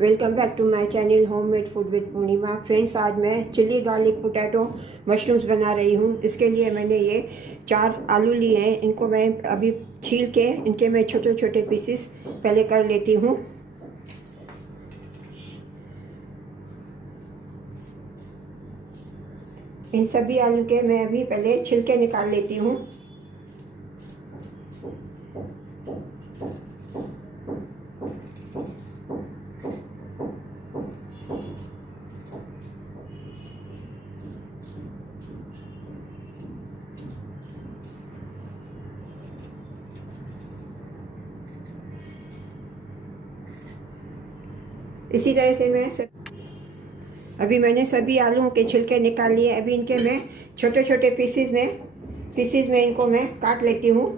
Welcome back to my channel homemade food with Purnima. Friends, आज मैं chilli garlic potato mushrooms बना रही हूँ। इसके लिए मैंने ये 4 आलू लिए हैं। इनको मैं अभी छील के इनके मैं छोटे छोटे पीसेस पहले कर लेती हूँ। इन सभी आलू के मैं अभी पहले छिलके निकाल लेती हूँ। इसी तरह से अभी मैंने सभी आलूओं के छिलके निकाल लिए। अभी इनके मैं छोटे छोटे पीसेस में इनको मैं काट लेती हूँ।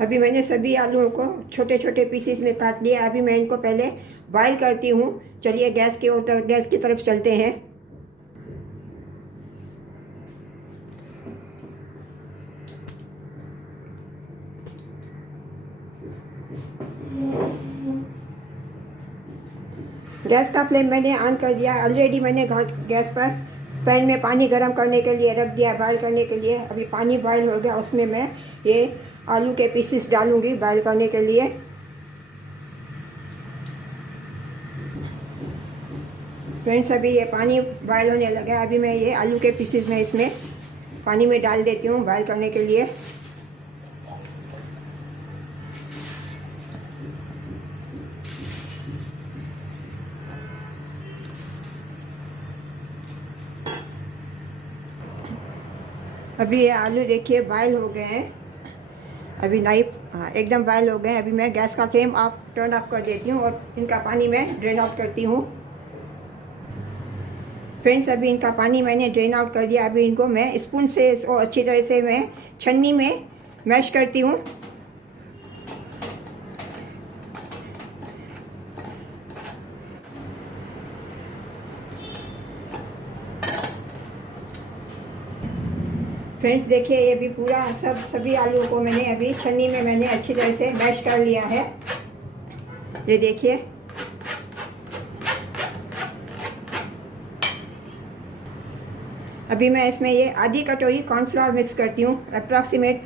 अभी मैंने सभी आलूओं को छोटे छोटे पीसेस में काट लिया। अभी मैं इनको पहले बॉईल करती हूँ। चलिए गैस की तरफ चलते हैं। गैस का फ्लेम मैंने ऑन कर दिया। ऑलरेडी मैंने गैस पर पैन में पानी गर्म करने के लिए रख दिया, बॉईल करने के लिए। अभी पानी बॉईल हो गया, उसमें मैं ये आलू के पीसेस डालूंगी बॉईल करने के लिए। फ्रेंड्स, अभी ये पानी बॉईल होने लगा। अभी मैं ये आलू के पीसेस में इसमें पानी में डाल देती हूँ बॉईल करने के लिए। अभी ये आलू देखिए बॉईल हो गए हैं। अभी एकदम बॉईल हो गए। अभी मैं गैस का फ्लेम टर्न ऑफ कर देती हूँ और इनका पानी मैं ड्रेन आउट करती हूँ। फ्रेंड्स, अभी इनका पानी मैंने ड्रेन आउट कर दिया। अभी इनको मैं स्पून से इसको अच्छी तरह से मैं छन्नी में मैश करती हूँ। फ्रेंड्स, देखिए ये भी पूरा सभी आलूओं को मैंने अभी छन्नी में मैंने अच्छी तरह से मैश कर लिया है। ये देखिए। अभी मैं इसमें ये आधी कटोरी कॉर्नफ्लोर मिक्स करती हूँ। अप्रॉक्सीमेट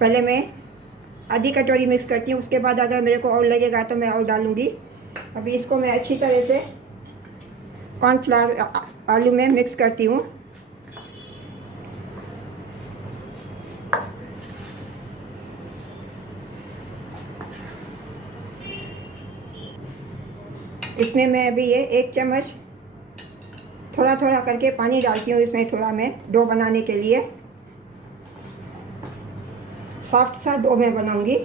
पहले मैं आधी कटोरी मिक्स करती हूँ। उसके बाद अगर मेरे को और लगेगा तो मैं और डालूँगी। अभी इसको मैं अच्छी तरह से कॉर्नफ्लोर आलू में मिक्स करती हूँ। इसमें मैं अभी ये 1 चम्मच थोड़ा थोड़ा करके पानी डालती हूँ। इसमें थोड़ा मैं डो बनाने के लिए सॉफ्ट सा डो मैं बनाऊंगी।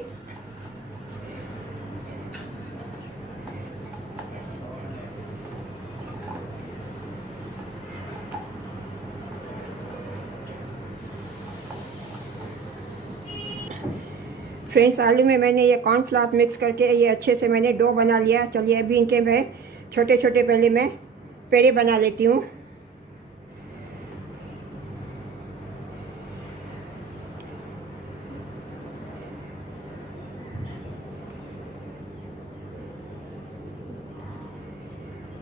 फ्रेंड्स, आलू में मैंने ये कॉर्नफ्लोर मिक्स करके ये अच्छे से मैंने डो बना लिया। चलिए अभी इनके मैं छोटे छोटे पहले मैं पेड़े बना लेती हूँ।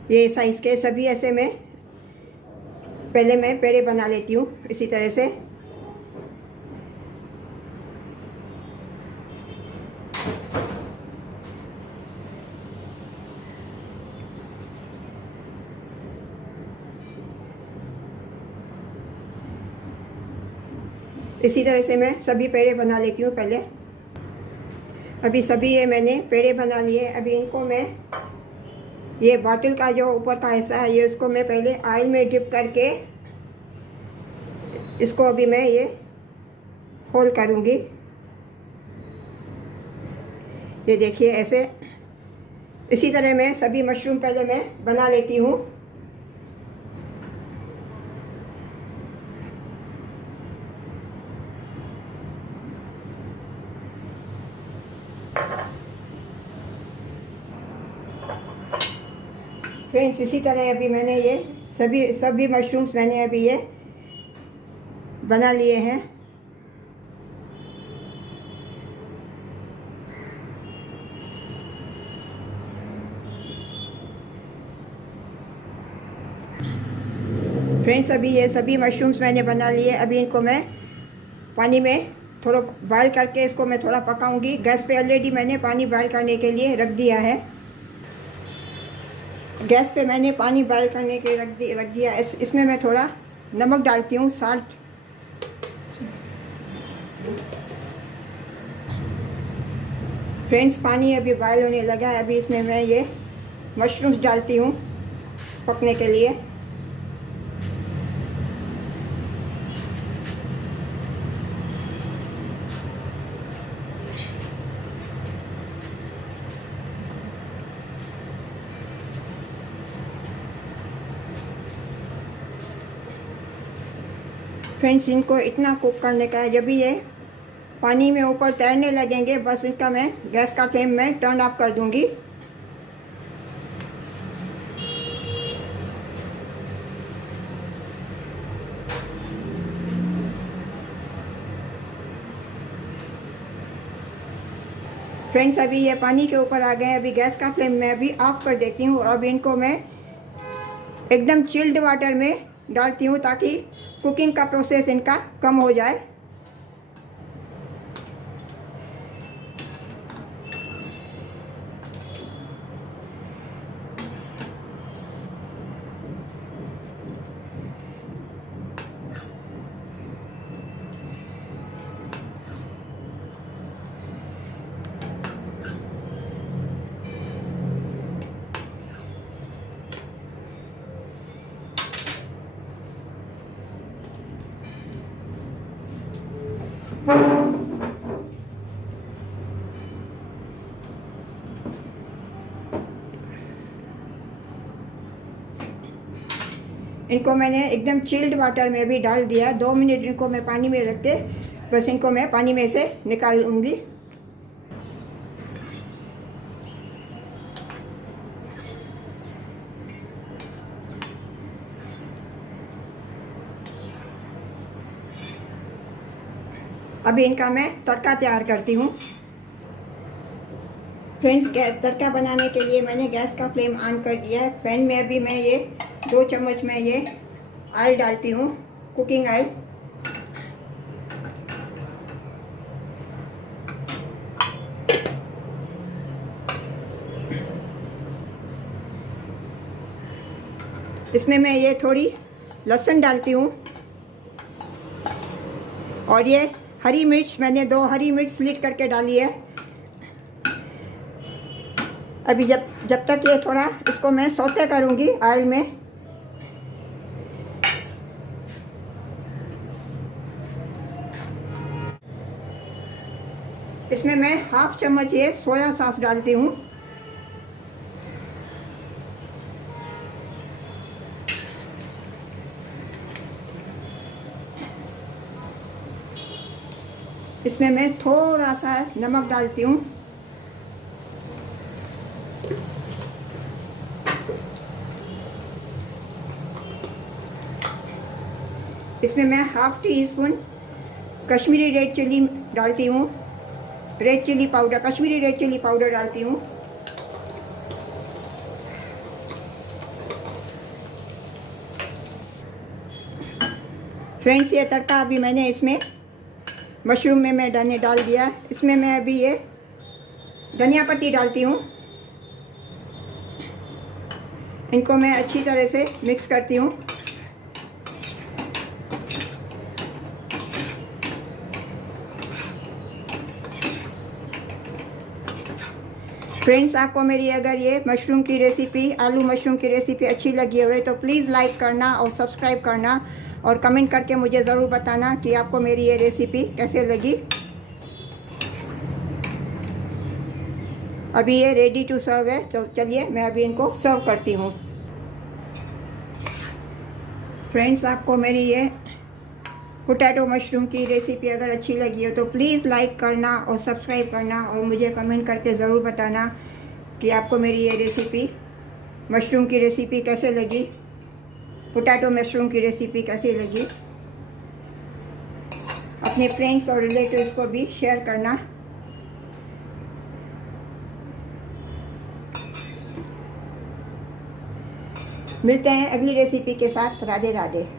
ये साइज़ के सभी ऐसे मैं पहले मैं पेड़े बना लेती हूँ इसी तरह से। इसी तरह से मैं सभी पेड़े बना लेती हूँ पहले। अभी सभी ये मैंने पेड़े बना लिए। अभी इनको मैं ये बॉटल का जो ऊपर का हिस्सा है ये उसको मैं पहले ऑयल में डिप करके इसको अभी मैं ये होल्ड करूँगी। ये देखिए ऐसे। इसी तरह मैं सभी मशरूम पहले मैं बना लेती हूँ। फ्रेंड्स इसी तरह अभी मैंने ये सभी मशरूम्स मैंने अभी ये बना लिए हैं। फ्रेंड्स अभी ये सभी मशरूम्स मैंने बना लिए। अभी इनको मैं पानी में थोड़ा बॉयल करके इसको मैं थोड़ा पकाऊंगी। गैस पे ऑलरेडी मैंने पानी बॉयल करने के लिए रख दिया है। गैस पे मैंने पानी बॉयल करने के रख दिया। इसमें मैं थोड़ा नमक डालती हूँ, साल्ट। फ्रेंड्स पानी अभी बॉयल होने लगा है। अभी इसमें मैं ये मशरूम्स डालती हूँ पकने के लिए। फ्रेंड्स इनको इतना कुक करने का है, जब भी ये पानी में ऊपर तैरने लगेंगे बस इनका मैं गैस का फ्लेम में टर्न ऑफ कर दूंगी। फ्रेंड्स अभी ये पानी के ऊपर आ गए। अभी गैस का फ्लेम मैं अभी ऑफ कर देती हूँ। अब इनको मैं एकदम चिल्ड वाटर में डालती हूँ ताकि कुकिंग का प्रोसेस इनका कम हो जाए। इनको मैंने एकदम चिल्ड वाटर में भी डाल दिया। 2 मिनट इनको मैं पानी में रख के बस इनको मैं पानी में से निकाल लूँगी। अभी इनका मैं तड़का तैयार करती हूँ। फ्रेंड्स तड़का बनाने के लिए मैंने गैस का फ्लेम ऑन कर दिया है। पैन में अभी मैं ये 2 चम्मच में ये ऑयल डालती हूँ, कुकिंग ऑयल। इसमें मैं ये थोड़ी लहसुन डालती हूँ और ये हरी मिर्च मैंने 2 हरी मिर्च स्लिट करके डाली है। अभी जब तक ये थोड़ा इसको मैं सौते करूँगी ऑयल में। इसमें मैं 1/2 चम्मच ये सोया सॉस डालती हूँ। इसमें मैं थोड़ा सा नमक डालती हूँ। इसमें मैं 1/2 टीस्पून कश्मीरी रेड चिली डालती हूँ। Red chilli powder, Kashmiri red chilli powder डालती हूँ। फ्रेंड्स ये तड़का अभी मैंने इसमें मशरूम में मैं डाल दिया। इसमें मैं अभी ये धनिया पत्ती डालती हूँ। इनको मैं अच्छी तरह से मिक्स करती हूँ। फ्रेंड्स आपको मेरी अगर ये मशरूम की रेसिपी, आलू मशरूम की रेसिपी अच्छी लगी हो तो प्लीज़ लाइक करना और सब्सक्राइब करना और कमेंट करके मुझे ज़रूर बताना कि आपको मेरी ये रेसिपी कैसे लगी। अभी ये रेडी टू सर्व है, तो चलिए मैं अभी इनको सर्व करती हूँ। फ्रेंड्स आपको मेरी ये पोटैटो मशरूम की रेसिपी अगर अच्छी लगी हो तो प्लीज़ लाइक करना और सब्सक्राइब करना और मुझे कमेंट करके ज़रूर बताना कि आपको मेरी ये रेसिपी मशरूम की रेसिपी कैसे लगी, पोटैटो मशरूम की रेसिपी कैसी लगी। अपने फ्रेंड्स और रिलेटिव्स को भी शेयर करना। मिलते हैं अगली रेसिपी के साथ। राधे राधे।